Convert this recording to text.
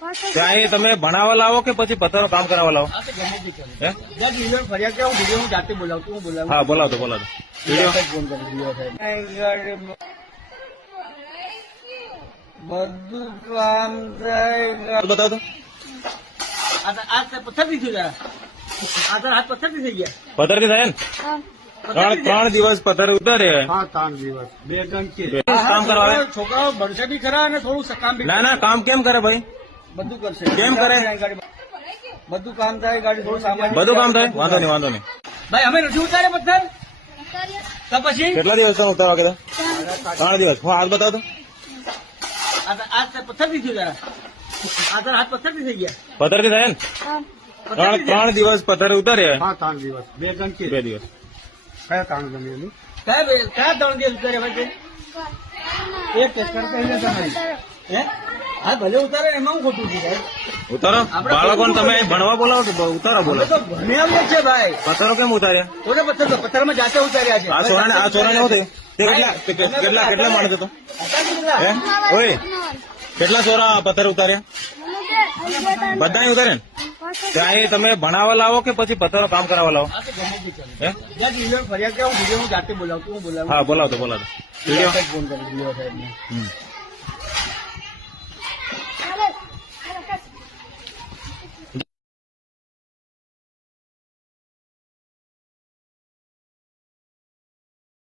ત્યાં એ તમે ભણાવવા લાવો કે પછી પથ્થરો કામ કરાવવા લાવો? હે? ફરિયાદ કે હું જાતે બોલાવતું હું બોલાવું. હા, બોલાવતો વિડીયો ફોન કરી બધું કામ થાય. બતાવો તો. આ પથ્થર થી થયું આ હાથ પથ્થર થી થઈ ગયા. પથ્થર થી થાય ને? ત્રણ દિવસ પથ્થર ઉતારે. 3 દિવસ 2 ગણ કામ કરવા આવે? છોકરાઓ ભણશે બી ખરા અને થોડું કામ બી. ના કામ કેમ કરે ભાઈ? બધું કરશે. કેમ કરે? બધું કામ થાય, ગાડી થોડું સામાન બધું કામ થાય. વાંધો નહીં. ભાઈ અમે નથી ઉતારે પથ્થર તો પછી કેટલા દિવસ ઉતારવા કીધા? 3 દિવસ. હું હાથ બતાવો તો. આ પથ્થર થી થયું આ હાથ પથ્થર થી થઈ ગયા. પથ્થર થી થાય ને? 3 દિવસ પથ્થર ઉતારે. 3 દિવસ 2 ગણ 2 દિવસ. કયા 3 ગણ? કયા 3 દિવસ ઉતારે ભાઈ? એક ટેસ્ટર કહીને તમારી હે હા ભલે ઉતારે એમાં હું ખોટું છે ભાઈ. ઉતારો. બાળકોને તમે ભણવા બોલાવો તો ઉતારો બોલો. તો ભણ્યા છે ભાઈ. પથ્થરો કેમ ઉતાર્યા? થોડે પથ્થરમાં જાતે ઉતાર્યા છે. આ છોરાને શું થયું? તે કેટલા માણસ હતો? હે? ઓય, કેટલા છોરા પથ્થર ઉતાર્યા? બધા ઉતારે ને? ત્યાં એ તમે ભણાવવા લાવો કે પછી પથ્થરો કામ કરાવવા લાવો? હે? ફરિયાદ કે હું જાતે બોલાવતું હું બોલાવું. હા, બોલાવતો વિડીયો ફોન કરી.